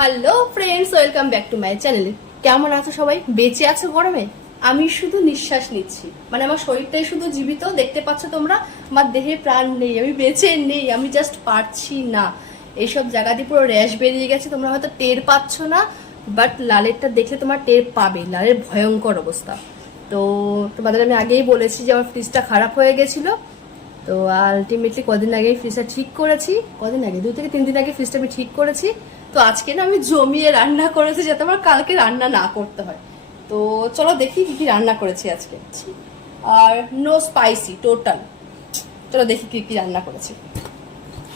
Hello friends welcome back to my channel কেমন আছো সবাই? বেঁচে আছো গরমে? আমি শুধু নিঃশ্বাস নিচ্ছি। মানে আমার শরীরটাই শুধু জীবিত, দেখতে পাচ্ছ তোমরা? আমার দেহে প্রাণ নেই, আমি বেঁচে নেই, আমি জাস্ট পারছি না। এইসব জায়গা দিয়ে পুরো র্যাশ বেরিয়ে গেছে, তোমরা হয়তো টের পাচ্ছ না বাট লালেরটা দেখলে তোমার টের পাবে। লালের ভয়ঙ্কর অবস্থা। তো তোমাদের আমি আগেই বলেছি যে আমার ফ্রিজটা খারাপ হয়ে গেছিল। তো আলটিমেটলি কদিন আগে ফ্রিজটা ঠিক করেছি। কদিন আগে? দু থেকে তিন দিন আগে ফ্রিজটা আমি ঠিক করেছি। তো আজকে না আমি জমিয়ে রান্না করেছি যাতে আমার কালকে রান্না না করতে হয়। তো চলো দেখি কি কি রান্না করেছি আজকে। আর নো স্পাইসি টোটাল চলো দেখি কি কি রান্না করেছি।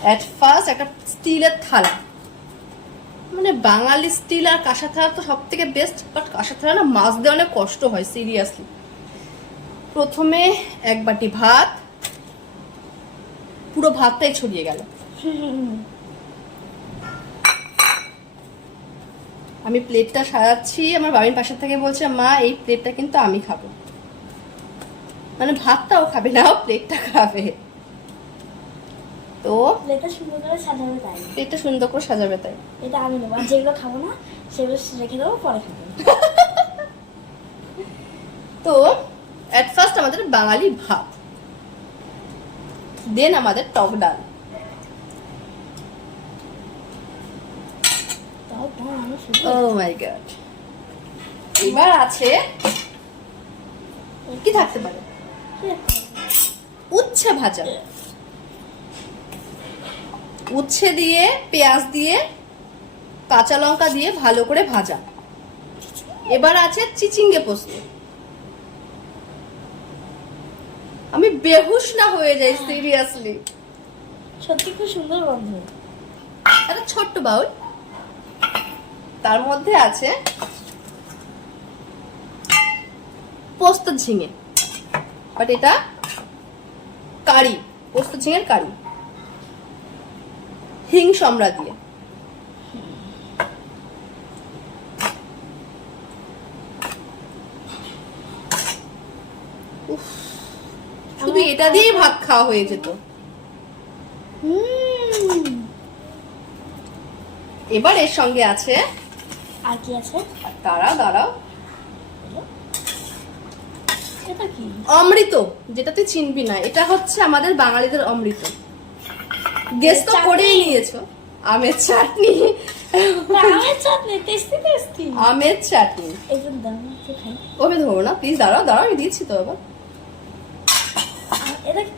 অ্যাট ফার্স্ট একটা স্টিলের থালা। মানে বাঙালি স্টিল আর কাঁসা থালা তো সব থেকে বেস্ট বাট কাঁসা থালা না মাছ দিয়ে অনেক কষ্ট হয় সিরিয়াসলি প্রথমে এক বাটি ভাত। পুরো ভাতটাই ছড়িয়ে গেল। আমি প্লেটটা সাজাচ্ছি আমার বাড়ির পাশের থেকে বলছে মা এই প্লেটটা কিন্তু আমি খাব। মানে ভাতটাও খাবে না ও প্লেটটা খাবে। তো প্লেটটা সুন্দর করে সাজাবে তাই। প্লেটটা সুন্দর করে সাজাবে তাই। এটা আমি নেব আর যেগুলো খাব না সেগুলো রেখে দেবো পরে খাব। তো অ্যাট ফার্স্ট আমাদের বাঙালি ভাত দেন আমাদের টক ডাল তাও তাও আমি শুধু ও মাই গড এবার আছে কি থাকতে পারে? উচ্ছে ভাজা। উচ্ছে দিয়ে পেঁয়াজ দিয়ে কাঁচা লঙ্কা দিয়ে ভালো করে ভাজা। এবার আছে চিচিঙ্গে পোস্ত। আমি বেহুশ না হয়ে যাই সিরিয়াসলি সত্যি খুব সুন্দর গন্ধ। একটা ছোট্ট বাউল। তার মধ্যে আছে পোস্ত ঝিঙে। বাট এটা কারি পোস্ত ঝিঙের কারি। হিং সম্রা দিয়ে। উফ, শুধু এটা দিয়েই ভাত খাওয়া হয়ে যেত। হুম। এবার এর সঙ্গে আছে আর কি আছে? দাঁড়াও দাঁড়াও। এটা কি? অমৃত যেটা তুই চিনবি না এটা হচ্ছে আমাদের বাঙালিদের অমৃত। গেস তো। করেই নিয়েছো। আমের চাটনি। আমের চাটনি টেস্টি টেস্টি আমের চাটনি। খাই। ধরো না প্লিজ দাঁড়াও দাঁড়াও আমি দিচ্ছি তো এবার। এটা কি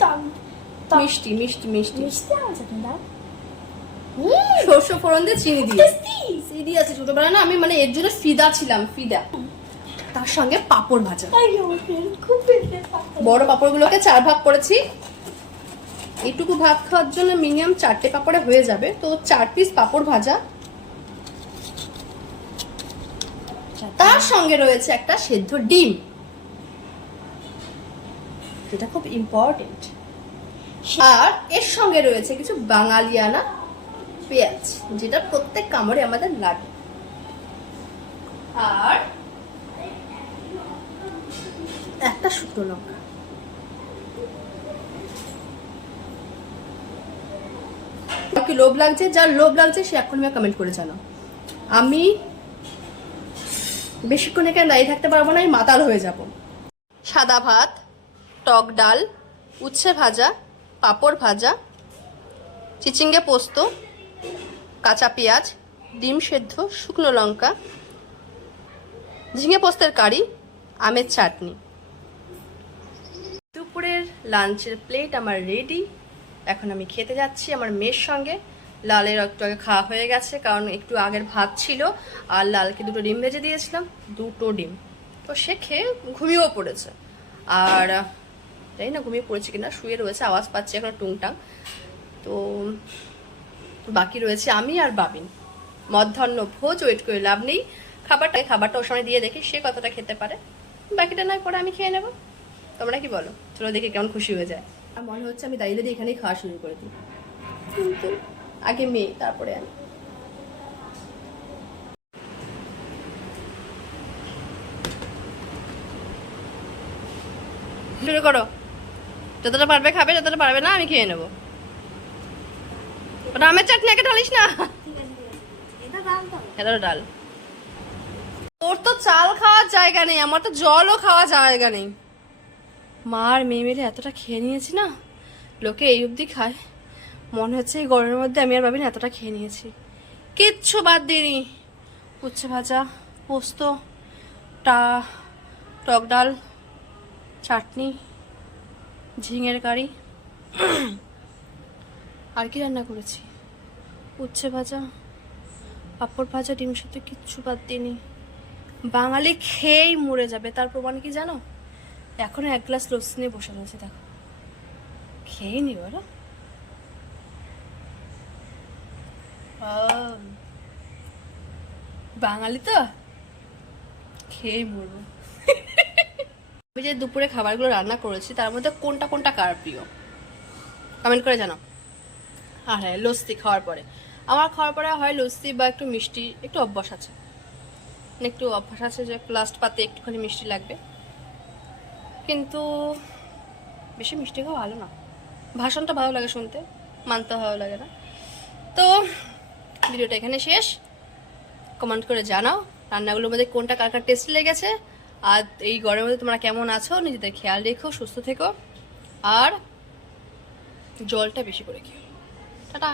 মিষ্টি মিষ্টি মিষ্টি। মিষ্টি আমের চাটনি দাও। সর্ষ ফোড়ন দিয়ে চিনি দিয়ে। ছোটবেলা না আমি মানে এর জন্য ফিদা ছিলাম ফিদা। তার সঙ্গে পাপড় ভাজা। বড় পাপড়গুলোকে চার ভাগ করেছি। এইটুকু ভাত খাওয়ার জন্য মিনিমাম চারটে পাপড়ে হয়ে যাবে। তো চার পিস পাপড় ভাজা। তার সঙ্গে রয়েছে একটা সেদ্ধ ডিম। যেটা খুব ইম্পর্টেন্ট আর এর সঙ্গে রয়েছে কিছু বাঙালিয়ানা পেঁয়াজ, যেটা প্রত্যেক কামড়ে আমাদের লাগে। আর একটা শুকনো লঙ্কা। কি লোভ লাগছে, যার লোভ লাগছে, সে এখন কমেন্ট করে জানো আমি বেশিক্ষণ এখানে দাঁড়িয়ে থাকতে পারব না, আমি মাতাল হয়ে যাব। সাদা ভাত, টক ডাল, উচ্ছে ভাজা, পাঁপড় ভাজা, চিচিঙ্গে পোস্ত কাঁচা পেঁয়াজ, ডিম সেদ্ধ, শুকনো লঙ্কা, ঝিঙে পোস্তের কারি, আমের চাটনি। দুপুরের লাঞ্চের প্লেট আমার রেডি। এখন আমি খেতে যাচ্ছি আমার মেয়ের সঙ্গে। লালের একটু আগে খাওয়া হয়ে গেছে, কারণ একটু আগের ভাত ছিল, আর লালকে দুটো ডিম ভেজে দিয়েছিলাম, দুটো ডিম। তো সে খেয়ে ঘুমিয়েও পড়েছে। আর, জানি না ঘুমিয়ে পড়েছে কিনা, শুয়ে রয়েছে, আওয়াজ পাচ্ছে এখন টুংটাং। তো বাকি রয়েছে আমি আর বাবিন। মধ্যাহ্ন ভোজ ওয়েট করে লাভ নেই। খাবারটা খাবারটা ওর সময় দিয়ে দেখি সে কতটা খেতে পারে। বাকিটা নয়, পরে আমি খেয়ে নেব। তোমরা কি বলো? চলো দেখি কেমন খুশি হয়ে যায়। আর মনে হচ্ছে আমি দাঁড়িয়ে দাঁড়িয়ে এখানেই খাওয়া শুরু করে দিই। কিন্তু আগে মেয়ে, তারপরে আমি। শুরু করো। যতটা পারবে খাবে, যতটা পারবে না আমি খেয়ে নেব। আমের চাটনি একে ঢালিস না? ডাল তোর তো চাল খাওয়ার জায়গা নেই আমার তো জলও খাওয়ার জায়গা নেই। মার মেয়ে মেরে এতটা খেয়ে নিয়েছি না? লোকে এই অবধি খায়। মনে হচ্ছে এই গরমের মধ্যে আমি আর ভাবি না এতটা খেয়ে নিয়েছি। কিচ্ছু বাদ দিইনি উচ্ছে ভাজা পোস্ত টা টক ডাল চাটনি ঝিঙের কারি। আর কি রান্না করেছি? উচ্ছে ভাজা, পাঁপড় ভাজা, ডিম সাথে কিচ্ছু বাদ দিইনি। বাঙালি খেয়েই মরে যাবে, তার প্রমাণ কি জানো? এখনও এক গ্লাস লস্যি নিয়ে বসে রয়েছে, দেখো। খেয়ে নি বলো বাঙালি তো? খেয়েই মরবো। আমি যে দুপুরে খাবারগুলো রান্না করেছি, তার মধ্যে কোনটা কোনটা কার প্রিয়? কমেন্ট করে জানাও। আর হ্যাঁ লস্যি খাওয়ার পরে। আমার খাওয়ার পরে হয় লস্যি বা একটু মিষ্টি, একটু অভ্যাস আছে। মানে একটু অভ্যাস আছে যে লাস্ট পাতে একটুখানি মিষ্টি লাগবে। কিন্তু বেশি মিষ্টি খাওয়া ভালো না। ভাষণটা ভালো লাগে শুনতে, মানতে ভালো লাগে না। তো ভিডিওটা এখানে শেষ। কমেন্ট করে জানাও, রান্নাগুলোর মধ্যে কোনটা কার কার টেস্ট লেগেছে। আর এই গরমের মধ্যে তোমরা কেমন আছো, নিজেদের খেয়াল রেখো, সুস্থ থেকো। আর জলটা বেশি করে খেও। টাটা